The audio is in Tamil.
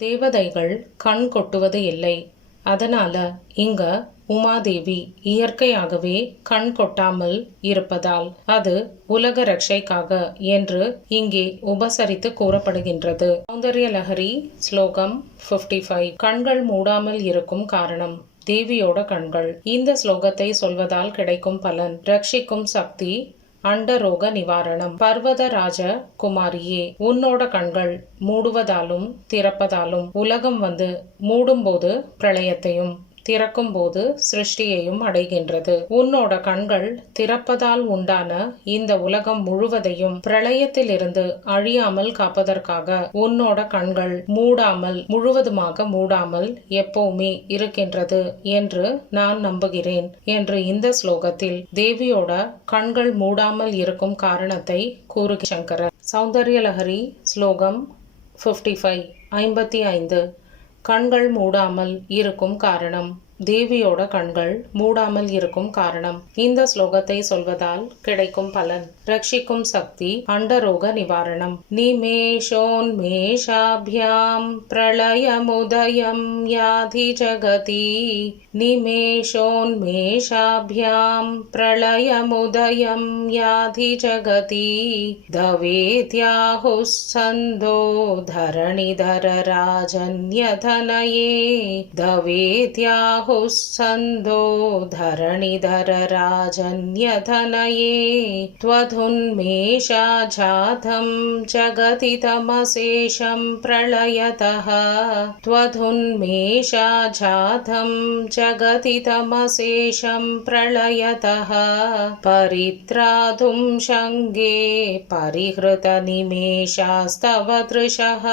தேவதைகள் கண் கொட்டுவது இல்லை. அதனால இங்க உமாதேவி இயற்கையாகவே கண் கொட்டாமல் இருப்பதால் அது உலக ரட்சைக்காக என்று இங்கே உபசரித்து கூறப்படுகின்றது. சௌந்தர்யலஹரி ஸ்லோகம் 55. கண்கள் மூடாமல் இருக்கும் காரணம். தேவியோட கண்கள். இந்த ஸ்லோகத்தை சொல்வதால் கிடைக்கும் பலன். ரட்சிக்கும் சக்தி. அண்டரோக நிவாரணம். பர்வதராஜ குமாரியே, உன்னோட கண்கள் மூடுவதாலும் திறப்பதாலும் உலகம் மூடும்போது பிரளயத்தையும் திறக்கும் போது சிருஷ்டியையும் அடைகின்றது. உன்னோட கண்கள் திறப்பதால் உண்டான இந்த உலகம் முழுவதையும் பிரளயத்திலிருந்து அழியாமல் காப்பதற்காக உன்னோட கண்கள் முழுவதுமாக மூடாமல் எப்பவுமே இருக்கின்றது என்று நான் நம்புகிறேன் என்று இந்த ஸ்லோகத்தில் தேவியோட கண்கள் மூடாமல் இருக்கும் காரணத்தை கூறுகிறார் சங்கரர். சௌந்தர்யலஹரி ஸ்லோகம் 55. கண்கள் மூடாமல் இருக்கும் காரணம். தேவியோட கண்கள் மூடாமல் இருக்கும் காரணம். இந்த ஸ்லோகத்தை சொல்வதால் கிடைக்கும் பலன். ரட்சிக்கும் சக்தி. அண்டரோக நிவாரணம். நிமேஷோன்மேஷாப்யாம் பிரளயமுதயம் யாதி ஜகதி. நிமேஷோன்மேஷாப்யாம் பிரளயமுதயம் யாதி ஜகதி. தவேத்யாஹுஸ்ஸந்தோ தரணிதர ராஜன்யதனயே. தவேத்யாஹுஸ்ஸந்தோ தரணிதர ராஜன்யதனயே. त्वधुन्मेषाजातं जगति तमशेषं प्रलयतः. त्वधुन्मेषाजातं जगति तमशेषं प्रलयतः. परित्रातुं शङ्गे परिहृतनिमेषास्तव दृशः.